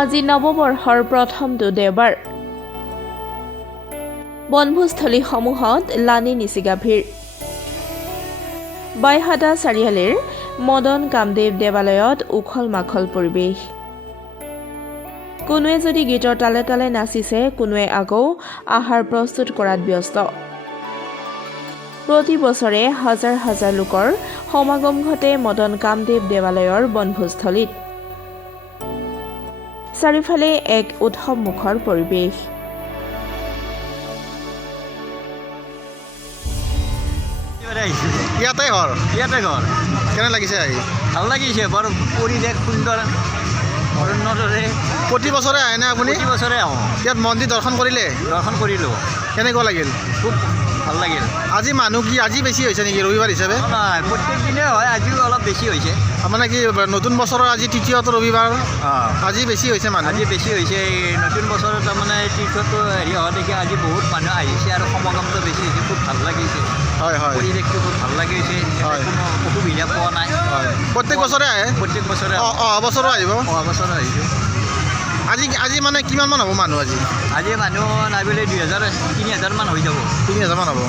আজি নৱবৰ্ষৰ প্ৰথমটো দেওবাৰ বনভোজস্থলীসমূহত লানি নিচিগা ভিৰ বাইহাটা চাৰিআলিৰ মদন কামদেৱ দেৱালয়ত উখল মাখল পৰিৱেশ কোনোৱে যদি গীতৰ তালে তালে নাচিছে কোনোৱে আকৌ আহাৰ প্ৰস্তুত কৰাত ব্যস্ত প্ৰতি বছৰে হাজাৰ হাজাৰ লোকৰ সমাগম ঘটে মদন কামদেৱ দেৱালয়ৰ বনভোজস্থলীত চাৰিওফালে এক উৎসৱমুখৰ পৰিৱেশ ইয়াতে ঘৰ কেনে লাগিছে আহি ভাল লাগিছে বৰ পৰিৱেশ সুন্দৰ অৰণ্যৰে প্ৰতি বছৰে আহে নে আপুনি প্ৰতি বছৰে আহোঁ ইয়াত মন্দিৰ দৰ্শন কৰিলোঁ কেনেকুৱা লাগিল খুব ভাল লাগিল আজি মানুহ কি আজি বেছি হৈছে নেকি ৰবিবাৰ হিচাপে নহয় প্ৰত্যেক দিনে হয় আজিও অলপ বেছি হৈছে মানে কি নতুন বছৰৰ আজি তৃতীয়টো ৰবিবাৰ আজি বেছি হৈছে মানুহ আজি বেছি হৈছে এই নতুন বছৰত তাৰমানে তীৰ্থটো হেৰি হোৱা দেখি আজি বহুত মানুহ আহিছে আৰু সমাগমটো বেছি হৈছে খুব ভাল লাগিছে হয় হয় পৰিৱেশটো খুব ভাল লাগিছে হয়। কোনো অসুবিধা পোৱা নাই প্ৰত্যেক বছৰে আহে প্ৰত্যেক বছৰে অহা বছৰো আহিব অহা বছৰ আহিছোঁ আজি মানে কিমানমান হ'ব মানুহ আজি মানুহ নাইবলৈ 2,000-3,000 মান হৈ যাব 3,000 মান হ'ব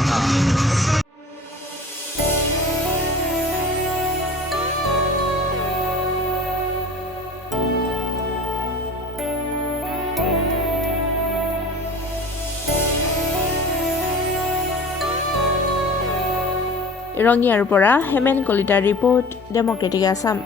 ৰঙিয়াৰ পৰা হেমেন কলিতাৰ ৰিপৰ্ট ডেমক্ৰেটিক আছাম।